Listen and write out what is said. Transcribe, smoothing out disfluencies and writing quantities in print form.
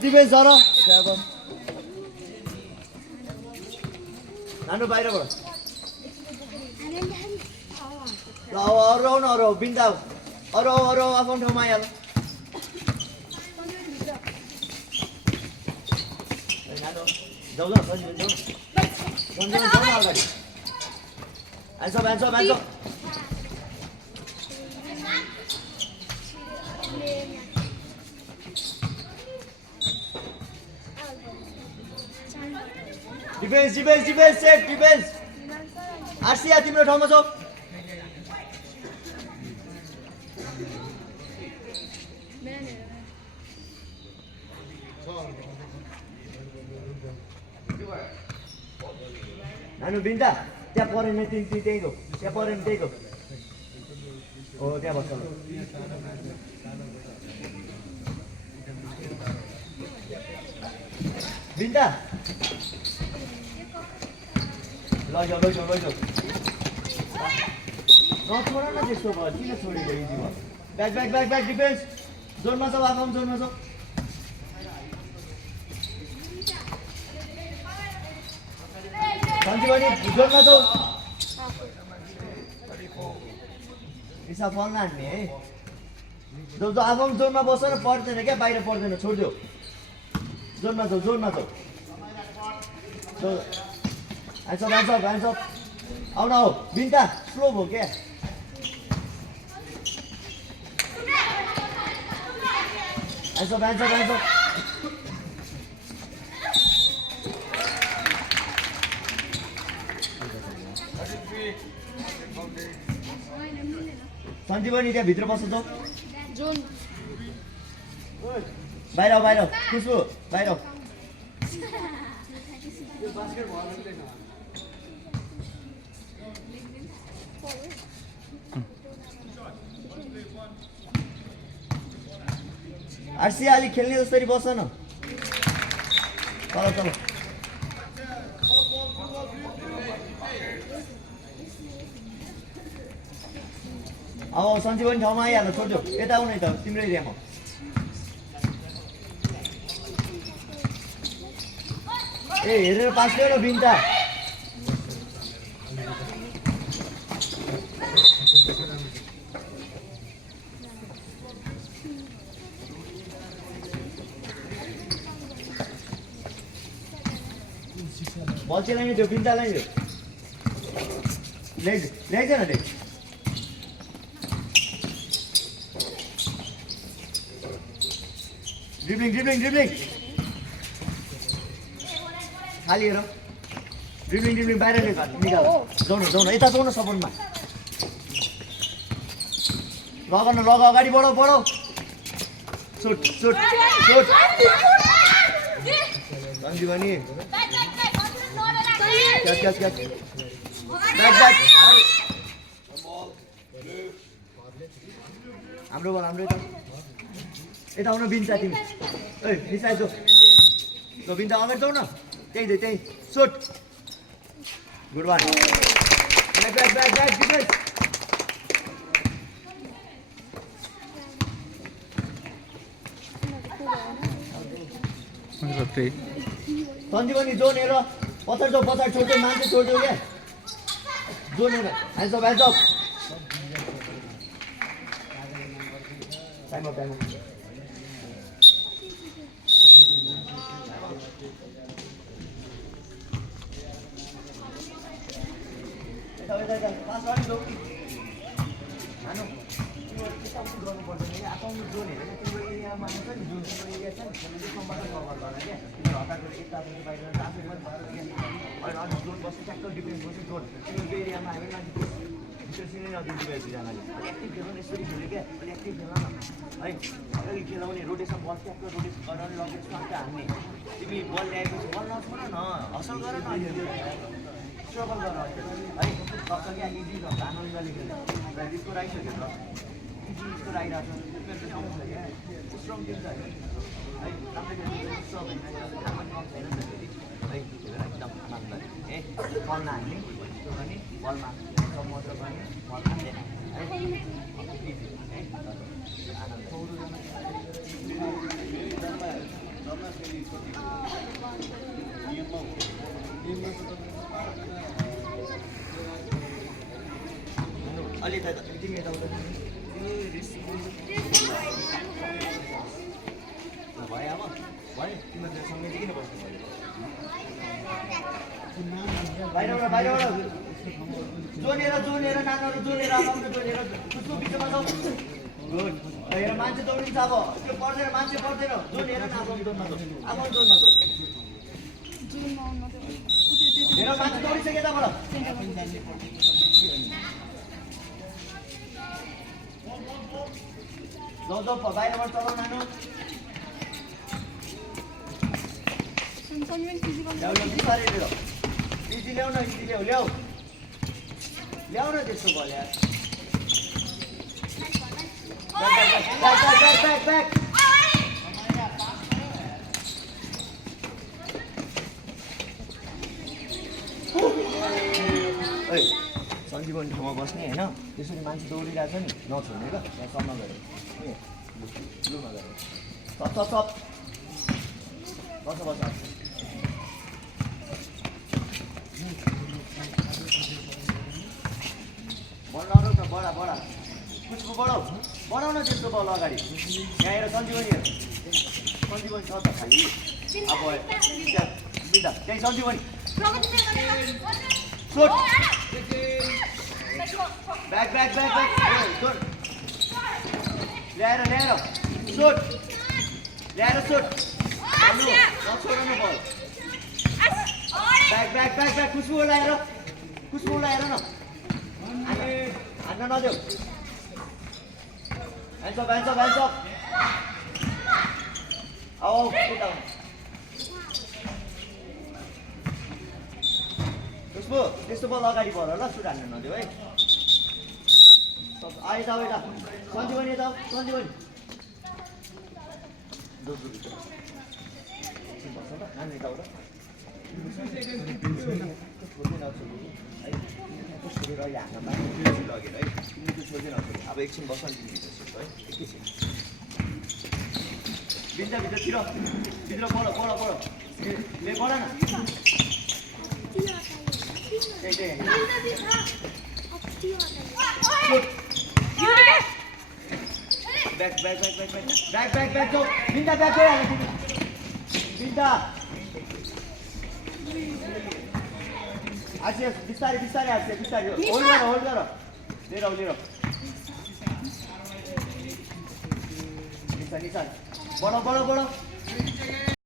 defence झर नानु बाहिरबाट ल अरू आउन अरू बिन्दा अरू आफ्नो ठाउँमा आइहाल जाऊ न अगाडि आन्छ डिफेन्स सेट डिफेन्स आरसिया तिम्रो ठाउँमा छौ नानु बिन्दा त्यहाँ परेन त्यही गो त्यहाँ परेन त्यही गो हो त्यहाँ बस्छ बिन्दा लैजाऊ नछोड न त्यस्तो भयो किन छोडेको इजी भयो ब्याक डिफेन्स जोनमा छ आफू जोनमा छ सञ्जीवनी जोनमा छौ हिसाब फल्न हान्ने है जो आफू जोनमा बस्छ र पर्दैन क्या बाहिर पर्दैन छोडिदेऊ जोनमा छौ आइन्छ आउन हौ बिन्ता स्लो भयो क्या आइन्छ सञ्जीवनी त्यहाँ भित्र बस्छ त बाहिर खुसबु बाहिर आरसिया अलिक खेल्ने जसरी बस्छ न तल अब सञ्जीवनी ठाउँमा आइहाल्नु छोड्छौ यता आउने त तिम्रो एरियामा ए हेरेर पास ल्याउ न बिन्ता बल चाहिँ लाग्यो त्यो बिन्ता लाग्यो ल्याइदैन रे ड्रिब्लिङ खाली हेर ड्रिब्लिङ बाहिर निकाल जाउन यता जाउन सपोर्टमा लग अगाडि बढाउ सुट सञ्जीवनी क्याच हाम्रो बल हाम्रो यता आउन बिन्ता तिमी ए निसाइ जो बिन्ता अगाडि जाऊ न त्यही shoot good one back defence Sanjeevani zone हेर पछाडि छोड्दै मान्छे छोड्दियो क्या जोन हेर hands up time up pass गर्नु गर्नुपर्छ आफ्नो जोन हेरेर तिम्रो एरियामा हुन्छ नि जुन तिम्रो एरिया छ नि त्यसबाट कभर गर्न क्या तिम्रो हताको यताबाट बाहिर आफै पनि अनि अलिक जोन बस्छ ट्याक्टर डिफेन्स बस्छ जोन तिम्रो एरियामा हामी मान्छे भित्र सिनै नदिन्छ दुईजनाले एक्टिभ खेल्नु न यसरी खेल्यो क्या अलिक एक्टिभ खेल न है अलिक खेलाउने रोटेसन बल ट्याक्टर रोटेसन गरेर लगेर सट्ट हान्ने तिमी बल ल्याएपछि बल नछोड न हसल गर न स्ट्रगल गर है सक्छ क्या इजी छ आनन्दले खेल्नु र त्यसको राइसक्यो र इजी राइरहेको छ क्या स्ट्रङ टिम छ है राम्रो स्ट्रङ होइन छैन नि फेरि है एकदम आनन्दले ए बल नहान्ने त्यो पनि बलमा मात्र गर्ने बल हान्दैन है इजी है आनन्द अलि त तिमी यता उता भयो अब भयो तिमीहरू सँगै चाहिँ किन बस्नु बाहिरबाट बाहिरबाट जोनेर नानीहरू जोनेर आउँछ जोनेर उसको बिचमा जाऊ गुड हेर मान्छे दौडिन्छ अब त्यो पर्दैन मान्छे पर्दैन जोनेर नाम जोनमा जाऊ अब जोनमा जाऊ हेर मान्छे दौडिसक्यो यताबाट जाऊ जाऊ बाहिरबाट चलाउ नानु बिस्तारै लिएर इजी ल्याउ न इजी ल्याउ ल्याउ न त्यस्तो भयो यार ब्याक सञ्जीवन ठाउँमा बस्ने होइन त्यसरी मान्छे दौडिरहेको छ नि नछोड्ने ल यहाँ सम्म गऱ्यो लुमा गऱ्यो सब बस बढाउनु न बढा कुचको बढाउ न त्यस्तो बल अगाडि यहाँ हेर सञ्जीवनी छ त खालि अब बिदा त्यही सञ्जीवनी सुट ब्याक ल्याएर सुट नछोड्नु बल ब्याक खुसबु लाएर न हान्न नदेऊ ह्यान्ड्स अप आऊ खुसबु त्यस्तो बल अगाडि भर ल सुट हान्न नदेऊ है यता सञ्जीवनी नानी यताबाट छोडेर अहिले हान्न पाएँ लगेर है तिमी त्यो छोड्दै नछोड्नु अब एकछिन बस्छ नि तिमी भित्र है एकैछिन भित्रतिर बढ ले बढ न त्यही ब्याक जाऊ बिन्दा ब्याक गइहाल्यो बिन्दा आर्सिएस बिस्तारै होल्ड गर लिएर निसान बढ